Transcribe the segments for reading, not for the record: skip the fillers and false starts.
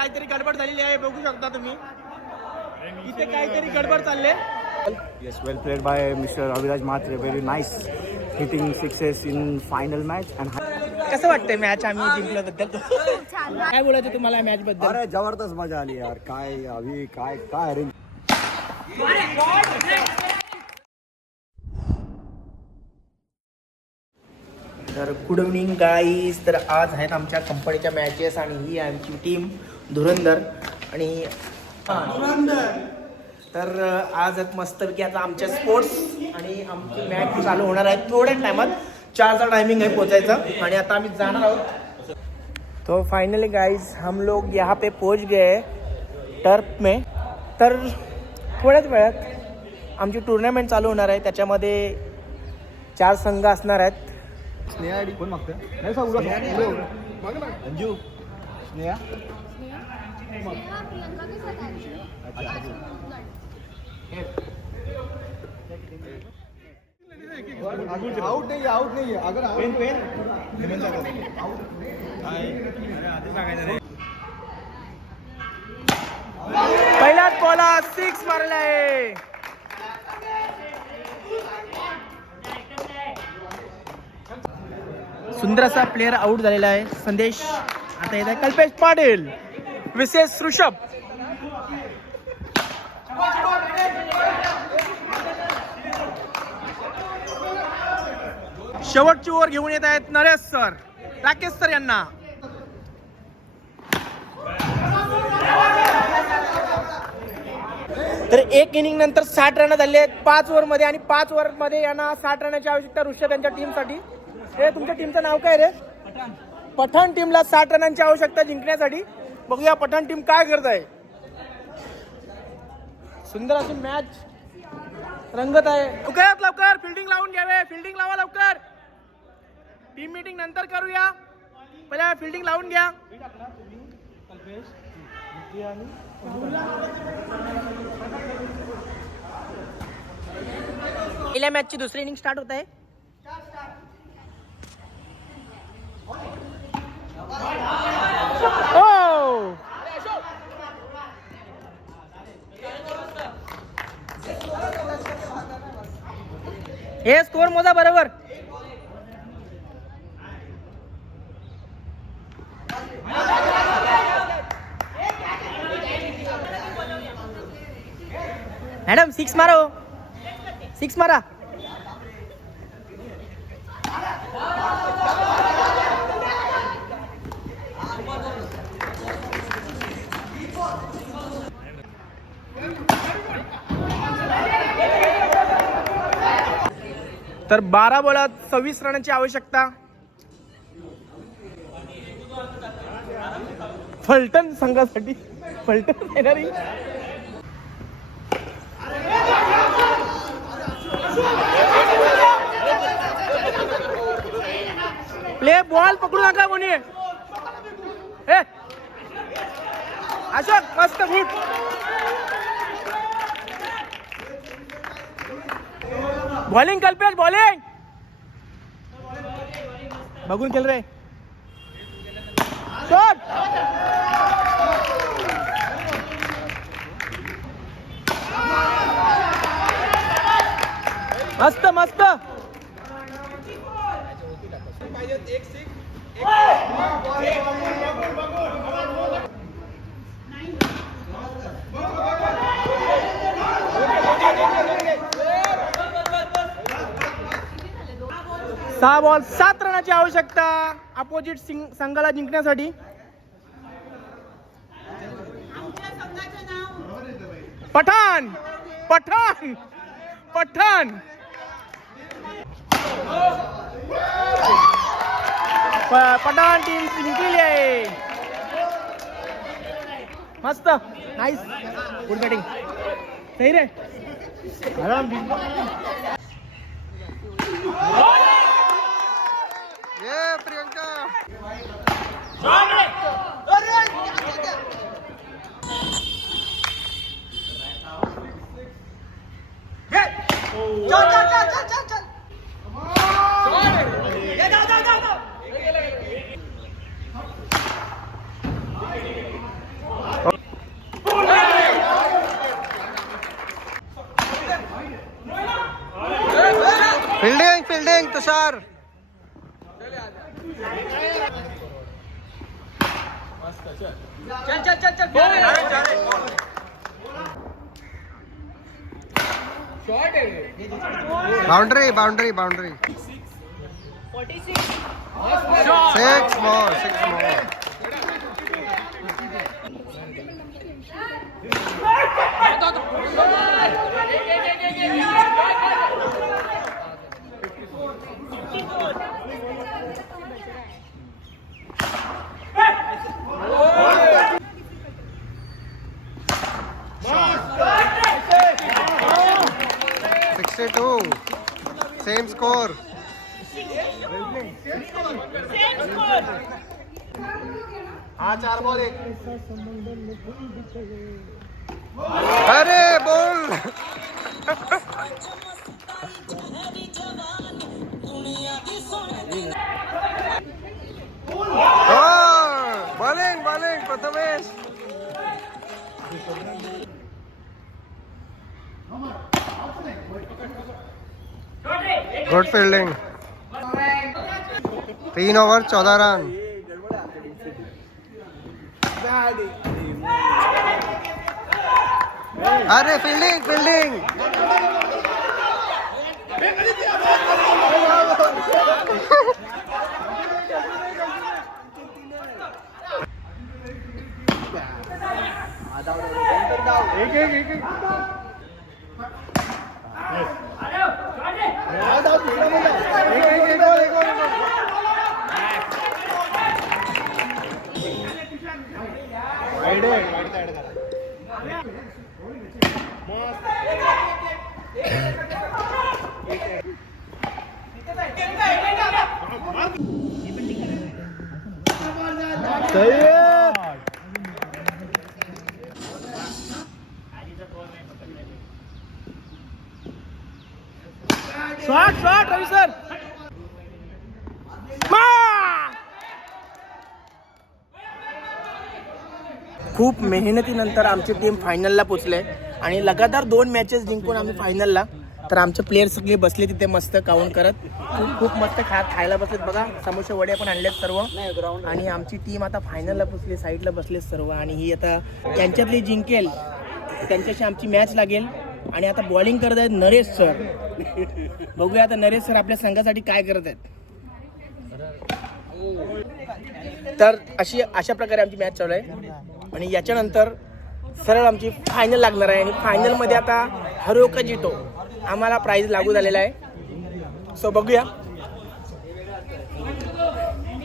काहीतरी गडबड झालेली आहे, बघू शकता तुम्ही. इथे काहीतरी गडबड चालले. Yes, well played by Mr. Aviraj Matre. Very nice hitting sixes in final match. And कसं वाटतंय मॅच आम्ही जिंकल्याबद्दल? काय बोलायचं तुम्हाला मॅच बद्दल? अरे जबरदस्त मजा आली यार. काय अभि काय काय अरे तर गुड इव्हनिंग गाईज. तर आज आहेत आमच्या कंपनीच्या मॅचेस आणि ही आमची टीम धुरंधर आणि तर आज मस्तपैकी आता आमच्या स्पोर्ट्स आणि आमची मॅच चालू होणार आहे थोड्या टायमात. 4चा टायमिंग आहे पोचायचं आणि आता आम्ही जाणार आहोत. तो फाइनली गाइज हम लोग यहाँ पे पहुँच गए टर्फ में. तर थोड्याच वेळात आमची टुर्नामेंट चालू होणार आहे. त्याच्यामध्ये 4 संघ असणार आहेत. स्नेहा कोण मागतं? नाही सांगू अंजू स्नेहा आउट नहीं है अगर पहिल्याच बॉलला 6 मारलाय. सुंदर असा प्लेअर आउट झालेला आहे संदेश. आता येत आहे कल्पेश पाटील विशेष ऋषभ. शेवटची ओव्हर घेऊन येत आहेत नरेश सर, राकेश सर यांना. तर 1 इनिंग नंतर 60 रन झाले आहेत 5 ओव्हर मध्ये आणि 5 ओव्हर मध्ये यांना 60 रनाची आवश्यकता ऋषभ यांच्या टीमसाठी. हे तुमच्या टीमचं नाव काय रे? पठाण टीमला 60 रनांची आवश्यकता जिंकण्यासाठी. बघूया पठाण टीम काय करत आहे. सुंदर अशी मॅच रंगत आहे. लवकरात लवकर फिल्डिंग लावून घ्यावे. फिल्डिंग लावा लवकर. टीम मीटिंग नंतर करूया, पहिला फिल्डिंग लावून घ्या. पहिल्या मॅचची दुसरी इनिंग स्टार्ट होत आहे. हे स्कोर मोजा बरोबर. मॅडम 6 मारो. 6 मारा. तर 12 बॉलात 26 रनांची आवश्यकता. फलटण संघासाठी फलटण येणारी प्ले बॉल पकडू नका कोणी. हे अशोक मस्त फूट. बॉलिंग कल्पेश बॉलिंग बघून खेळ रे. शॉट. मस्त मस्त. सहा बॉल 7 रनाची आवश्यकता अपोजिट संघाला जिंकण्यासाठी. पठाण पठाण पठाण. पठाण टीम जिंकलेली आहे. मस्त नाईस गुड बॅटिंग. सही रे. ये Priyanka Tushar. Boundary boundary boundary. 6 more. Same score. हा 4 बॉल 1. अरे बोल. Bowling Prathamesh. Good fielding. 3 over 14 run. अरे फील्डिंग. शॉट रवी सर. खूप मेहनतीनंतर आमची टीम फायनलला पोचले आणि लगातार 2 मॅचेस जिंकून आम्ही फायनलला. तर आमचे प्लेयर सगळे बसले तिथे मस्त काउन करत. खूप मस्त खायला बसलेत बघा. समोसे वडे पण आणलेत सर्व. आणि आमची टीम आता फायनलला पोचली. साईडला बसलेत सर्व. आणि ही आता त्यांच्यातली जिंकेल त्यांच्याशी आमची मॅच लागेल. आणि आता बॉलिंग करत आहेत नरेश सर. बघूया आता नरेश सर आपल्या संघासाठी काय करत आहेत. तर अशा प्रकारे आमची मॅच चालू आहे. आणि याच्यानंतर सरळ आमची फायनल लागणार आहे. आणि फायनलमध्ये आता हरो का जितो आम्हाला प्राइज लागू झालेला आहे. सो बघूया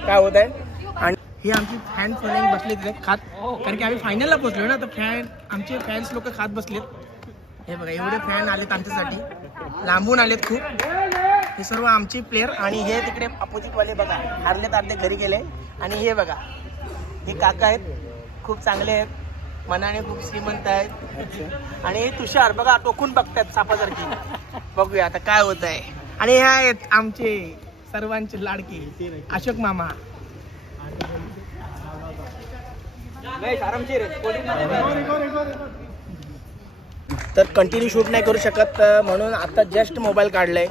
काय होत आहे. आणि ही आमची फॅन फॉलोइंग बसले तिथे खात. कारण की आम्ही फायनलला पोहोचलो ना. तर आमचे फॅन्स लोक खात बसलेत. हे बघा एवढे फॅन आलेत आमच्यासाठी. लांबून आलेत खूप. हे सर्व आमचे प्लेयर. आणि हे तिकडे अपोजिटवाले बघा हारलेत अर्धे घरी गेले. आणि हे बघा हे काका आहेत. खूप चांगले आहेत. मनाने खूप श्रीमंत आहेत. आणि हे तुषार बघा टोकून बघतात सापासारखी. बघूया आता काय होत आहे. आणि हे आहेत आमचे सर्वांचे लाडके अशोक मामा. तर कंटिन्यू शूट नाही करू शकत म्हणून आता जस्ट मोबाईल काढलाय.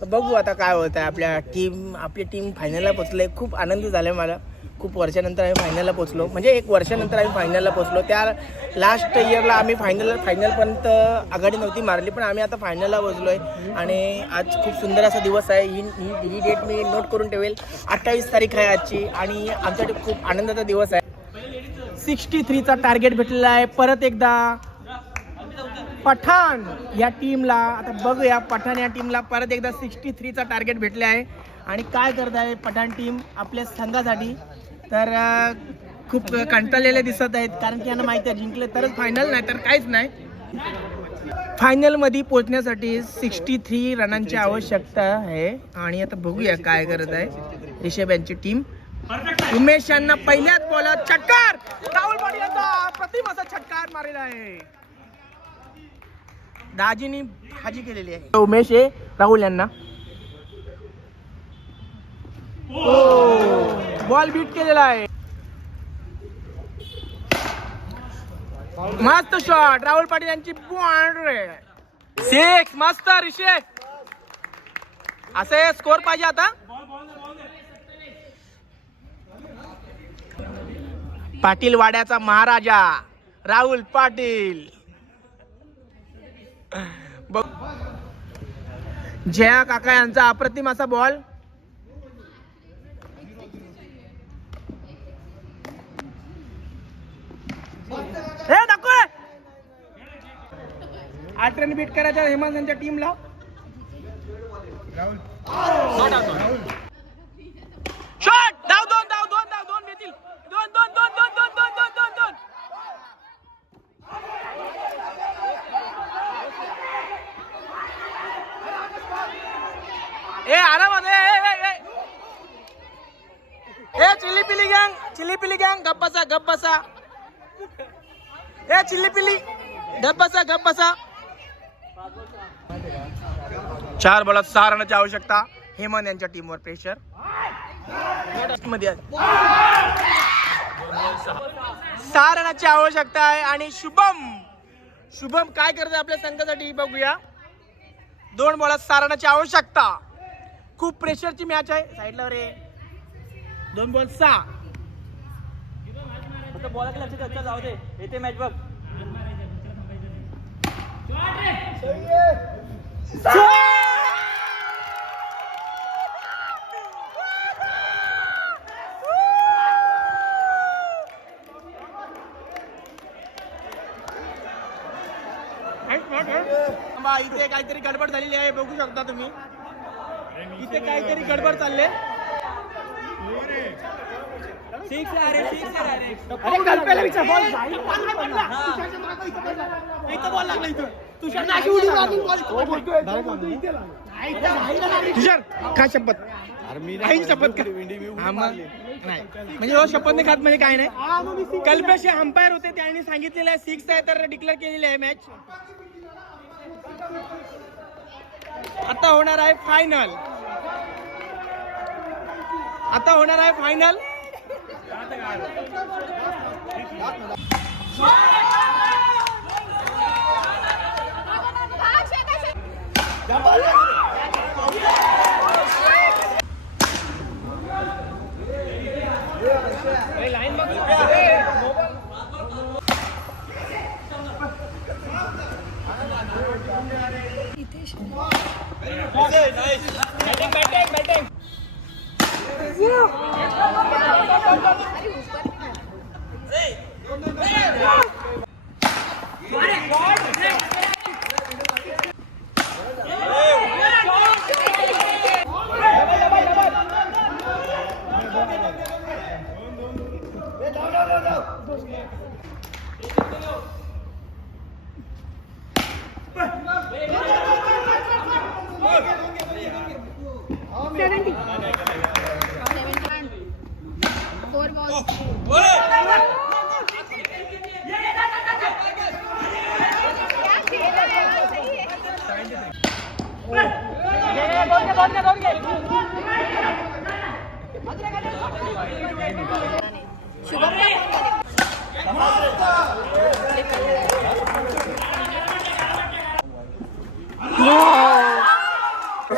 तर बघू आता काय होत आहे. आपली टीम फायनलला पोचले. खूप आनंदी झाला आहे मला. खूप वर्षानंतर आम्ही फायनलला पोचलो. म्हणजे 1 वर्षानंतर आम्ही फायनलला पोचलो. त्या लास्ट इयरला आम्ही फायनलपर्यंत आघाडी नव्हती मारली. पण आम्ही आता फायनलला पोचलो आहे. आणि आज खूप सुंदर असा दिवस आहे. ही डेट मी नोट करून ठेवेल. 28 तारीख आहे आजची. आणि आमच्यासाठी खूप आनंदाचा दिवस आहे. 63चा टार्गेट भेटलेला आहे. परत एकदा पठाण या टीमला आता बघूया. पठाण या टीमला परत एकदा 63चा टार्गेट भेटले आहे. आणि काय करत आहे पठाण टीम आपल्या संघासाठी. तर खूप कंटाळलेले दिसत आहेत. कारण की यांना माहिती आहे जिंकले तरच फायनल, नाही तर काहीच नाही. फायनलमध्ये पोहोचण्यासाठी 63 रनांची आवश्यकता आहे. आणि आता बघूया काय करत आहे रिषभ यांची टीम. उमेश यांना पहिल्याच बॉलात षटकार. राहुल पाटील यांचा प्रतिम असा षटकार मारलेला आहे. दाजीनी हाजी केलेली आहे. उमेश हे राहुल यांना बॉल बीट केलेला आहे. मस्त शॉट राहुल पाटील यांची. 6 मस्त ऋषभ. असे स्कोर पाहिजे आता. पाटील वाड्याचा महाराजा राहुल पाटील. बघ जया काका यांचा अप्रतिम असा बॉल. हे नको 8 रन बीट करायच्या हेमंत यांच्या टीमला. शॉट धाव 2 येतील. 2 ए आरामात ए चिल्ली पिली गँग गप बसा. ए चिल्ली पिली गप बसा. 4 बॉलात 6 रनाची आवश्यकता. हेमंत यांच्या टीमवर प्रेशर मध्ये 6 रनाची आवश्यकता आहे. आणि शुभम काय करते आपल्या संघासाठी बघूया. 2 बॉलात 6 रनाची आवश्यकता. खूप प्रेशरची मॅच आहे. साईडला रे 2 बॉल 6. बॉल लक्ष जाऊ दे येते मॅच बघ. इथे काहीतरी गडबड झालेली आहे बघू शकता तुम्ही. इथे काहीतरी गडबड चालले. तुषार काय शपथ शपथ म्हणजे शपथ नाही खात म्हणजे काय नाही. कल्पेश अंपायर होते त्यांनी सांगितलेलं आहे 6 आहे तर डिक्लेअर केलेली आहे मॅच. आता होणार आहे final. Batting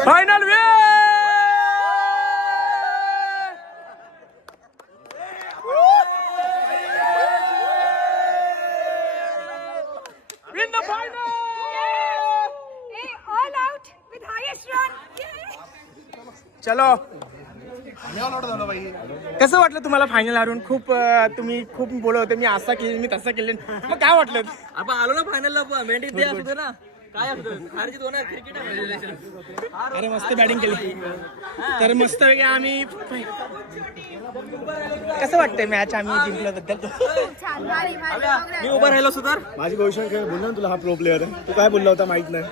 final win the final. All out with highest run. चलो कसं वाटलं तुम्हाला फायनल हारून? तुम्ही खूप बोलत होते मी असं केलं मी तसं केलं. मग काय वाटलं? आपण आलो ना फायनलला मेंढी द्या असतो ना काय असतं हारजीत होणार क्रिकेट. अरे मस्त बॅटिंग केली तर मस्त वेगळे आम्ही. कसं वाटतंय मॅच आम्ही जिंकल्याबद्दल? मी उभा राहिलो सुधार. माझी भविष्य काय बोलला ना तुला हा प्रो प्लेअर आहे. तू काय बोलला होता माहित नाही.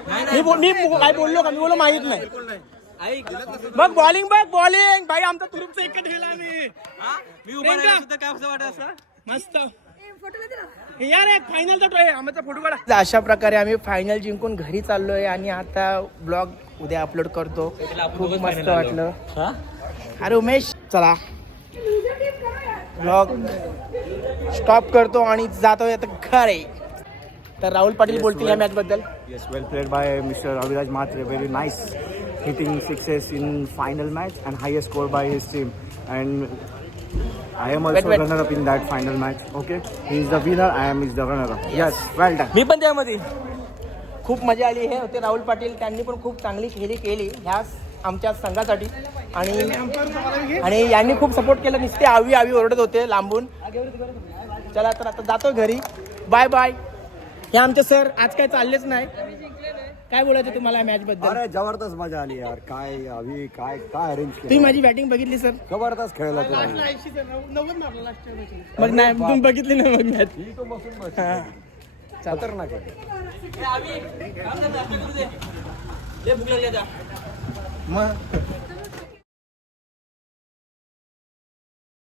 मी काय बोललो का? मी बोललो माहित नाही. बघ बॉलिंग भाई आमचा तुरुपचा एकच गेला आम्ही. मी उभा राहिलो सुद्धा काय असं वाटत असं मस्त यार एक फायनलचा ट्रॉफी आमचा फोटो काढा. अशा प्रकारे आम्ही फायनल जिंकून घरी चाललोय आणि आता ब्लॉग उद्या अपलोड करतो. खूप मस्त वाटलं. अरे उमेश चला ब्लॉग स्टॉप करतो आणि जातो आता घरी. तर राहुल पाटील बोलतील या मॅच बद्दल. Yes, well played by Mr. Aviraj Matre. Very nice hitting sixes in final match and highest score by his team. And I am also Wait. runner-up in that final match. Okay, he is the winner. I am is the runner-up. Yes, well done. मी पण त्यामध्ये खूप मजा आली. हे होते राहुल पाटील, त्यांनी पण खूप चांगली खेळी केली ह्या आमच्या संघासाठी आणि यांनी खूप सपोर्ट केलं. नुसते आवी आवी ओरडत होते लांबून. चला तर आता जातो घरी. Bye bye. हे आमचे सर आज काय चाललेच नाही. काय बोलायचं तुम्हाला मॅच बद्दल? अरे जबरदस्त मजा आली यार. काय अभि काय अरेंज तुम्ही माझी बॅटिंग बघितली सर? जबरदस्त खेळला तू. मग नाही तुम्ही बघितली ना मग मॅच? खतरनाक आहे. मग